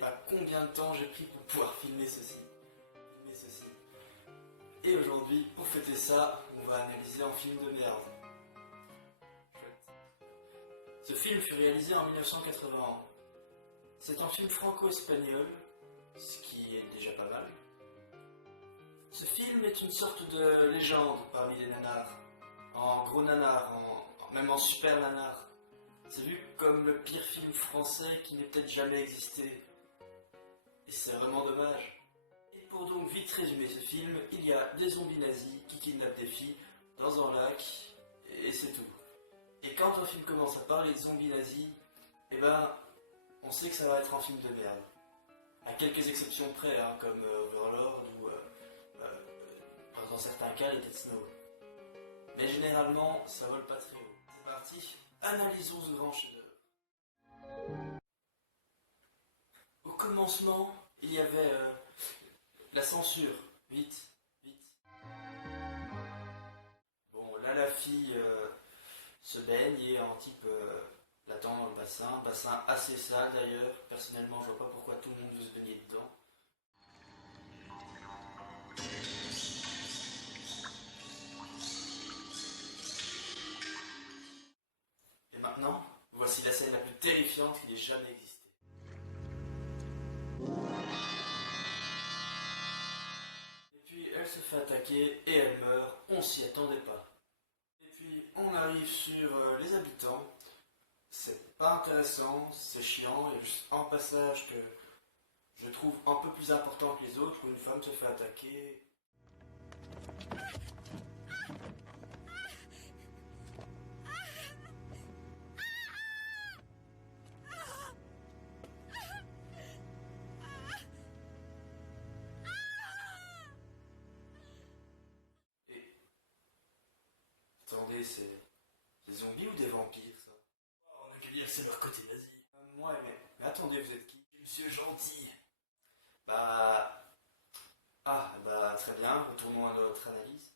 pas combien de temps j'ai pris pour pouvoir filmer ceci. Et aujourd'hui, pour fêter ça, on va analyser un film de merde. Chouette. Ce film fut réalisé en 1981. C'est un film franco-espagnol, ce qui est déjà pas mal. Ce film est une sorte de légende parmi les nanars. En gros nanar, même en super nanar. C'est vu comme le pire film français qui n'ait peut-être jamais existé. Et c'est vraiment dommage. Et pour donc vite résumer ce film, il y a des zombies nazis qui kidnappent des filles dans un lac, et c'est tout. Et quand un film commence à parler de zombies nazis, eh ben, on sait que ça va être un film de merde. À quelques exceptions près, hein, comme Overlord ou, dans certains cas, les Dead Snow. Mais généralement, ça vole pas très haut. C'est parti, analysons ce grand chef-d'œuvre. Au commencement, il y avait la censure. Vite. Bon, là, la fille se baigne et un type l'attend dans le bassin assez sale d'ailleurs. Personnellement, je vois pas pourquoi tout le monde veut se baigner dedans. Et maintenant, voici la scène la plus terrifiante qui ait jamais existé. Et puis elle se fait attaquer et elle meurt, on s'y attendait pas. Et puis on arrive sur les habitants, c'est pas intéressant, c'est chiant, il y a juste un passage que je trouve un peu plus important que les autres où une femme se fait attaquer. Et attendez, c'est des zombies ou des vampires ça? Oh, on a qu'à dire c'est leur côté nazi. Ouais, mais attendez, vous êtes qui? Monsieur gentil. Bah très bien, retournons à notre analyse.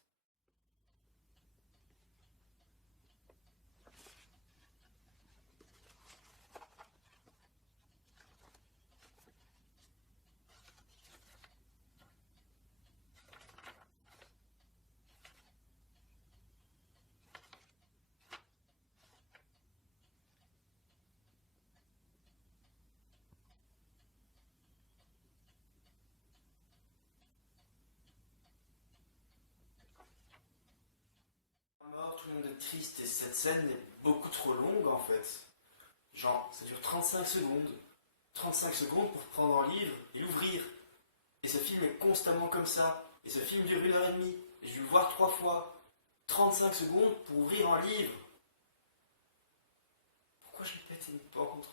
Mort, tout le monde est triste et cette scène est beaucoup trop longue en fait. Genre, ça dure 35 secondes. 35 secondes pour prendre un livre et l'ouvrir. Et ce film est constamment comme ça. Et ce film dure 1h30. Et je vais le voir 3 fois. 35 secondes pour ouvrir un livre. Pourquoi je me pète une pente?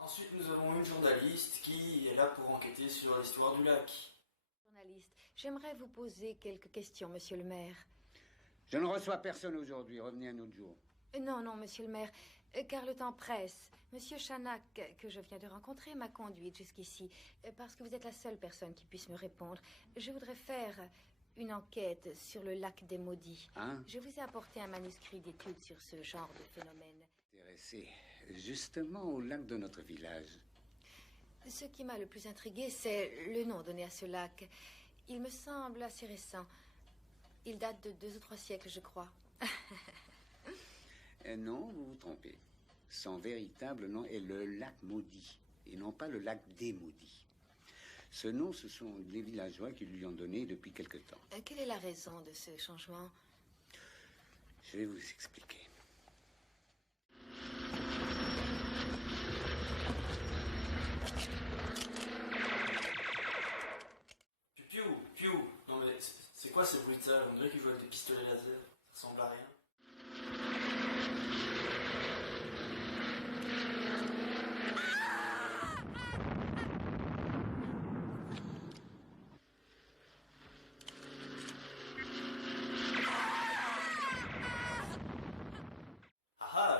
Ensuite, nous avons une journaliste qui est là pour enquêter sur l'histoire du lac. Journaliste, j'aimerais vous poser quelques questions, monsieur le maire. Je ne reçois personne aujourd'hui. Revenez un autre jour. Non, monsieur le maire, car le temps presse. Monsieur Chanak, que je viens de rencontrer, m'a conduite jusqu'ici, parce que vous êtes la seule personne qui puisse me répondre. Je voudrais faire une enquête sur le lac des Maudits. Hein? Je vous ai apporté un manuscrit d'études sur ce genre de phénomène. Intéressé justement au lac de notre village. Ce qui m'a le plus intrigué, c'est le nom donné à ce lac. Il me semble assez récent. Il date de 2 ou 3 siècles, je crois. Non, vous vous trompez. Son véritable nom est le lac Maudit, et non pas le lac des Maudits. Ce nom, ce sont les villageois qui lui ont donné depuis quelque temps. Quelle est la raison de ce changement? Je vais vous expliquer. Piou. Non mais c'est quoi ces bruitages? On dirait qu'ils jouent avec des pistolets laser. Ça ressemble à rien.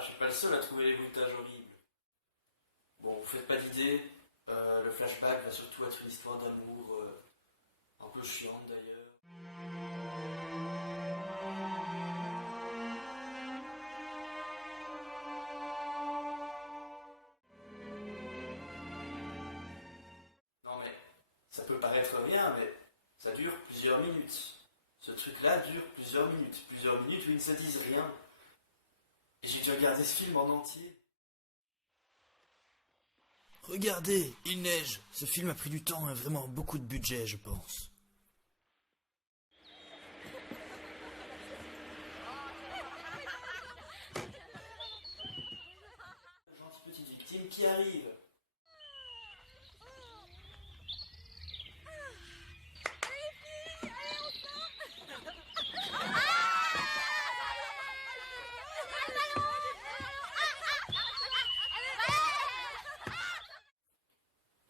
Je suis pas le seul à trouver les bruitages horribles. Bon, vous faites pas d'idée, le flashback va surtout être une histoire d'amour un peu chiante d'ailleurs. peut paraître rien, mais ça dure plusieurs minutes. Ce truc-là dure plusieurs minutes où ils ne se disent rien. Et j'ai dû regarder ce film en entier. Regardez, il neige. Ce film a pris du temps et vraiment beaucoup de budget, je pense. Gentille petite victime qui arrive.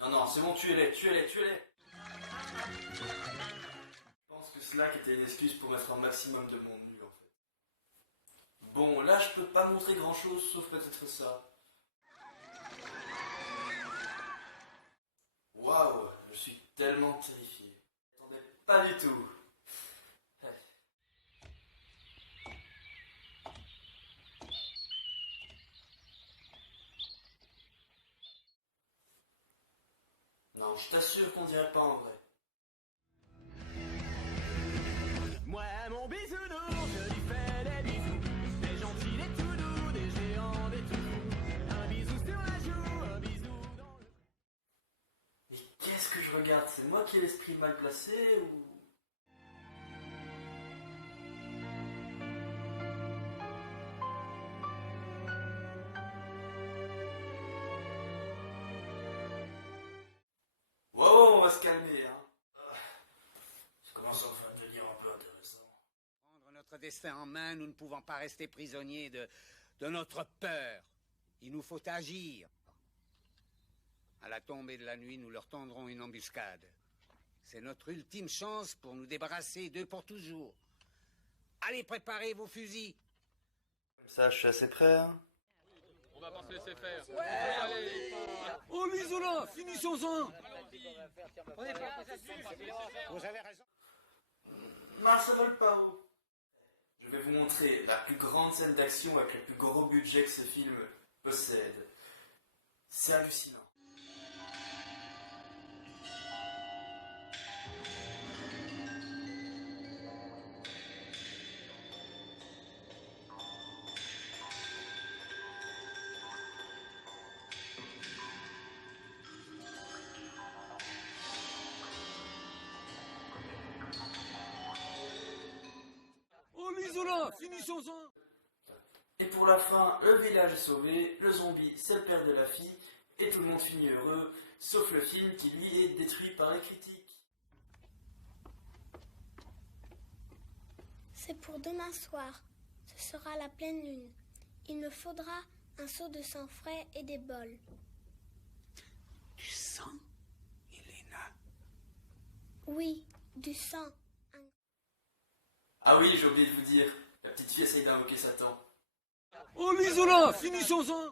Non, c'est bon, tuez-les. Je pense que Slack était une excuse pour mettre un maximum de monde nu, en fait. Bon, là, je peux pas montrer grand-chose, sauf peut-être ça. Waouh, je suis tellement terrifié. Je m'attendais pas du tout. Non, je t'assure qu'on dirait pas en vrai. Moi, mon bisounours, je lui fais des bisous. Des gentils, des tout doux, des géants, des tout fous. Un bisou sur la joue, un bisou dans le... Mais qu'est-ce que je regarde? C'est moi qui ai l'esprit mal placé ou... Wow, on va se calmer, hein. Je commence enfin à devenir un peu intéressant. Prendre notre destin en main, nous ne pouvons pas rester prisonniers de notre peur. Il nous faut agir. À la tombée de la nuit, nous leur tendrons une embuscade. C'est notre ultime chance pour nous débarrasser d'eux pour toujours. Allez, préparez vos fusils. Comme ça, je suis assez prêt, hein. On va pas se laisser faire. Oh, Lisola, finissons-en. Vous avez raison. Marche vole pas haut. Je vais vous montrer la plus grande scène d'action avec le plus gros budget que ce film possède. C'est hallucinant. Oh, Lisola, finissons-en. Et pour la fin, le village est sauvé, le zombie c'est le père de la fille, et tout le monde finit heureux, sauf le film qui lui est détruit par les critiques. C'est pour demain soir. Ce sera la pleine lune. Il me faudra un seau de sang frais et des bols. Du sang, Elena. Oui, du sang. Ah oui, j'ai oublié de vous dire, la petite fille essaye d'invoquer Satan. Oh, Lisola, finissons-en.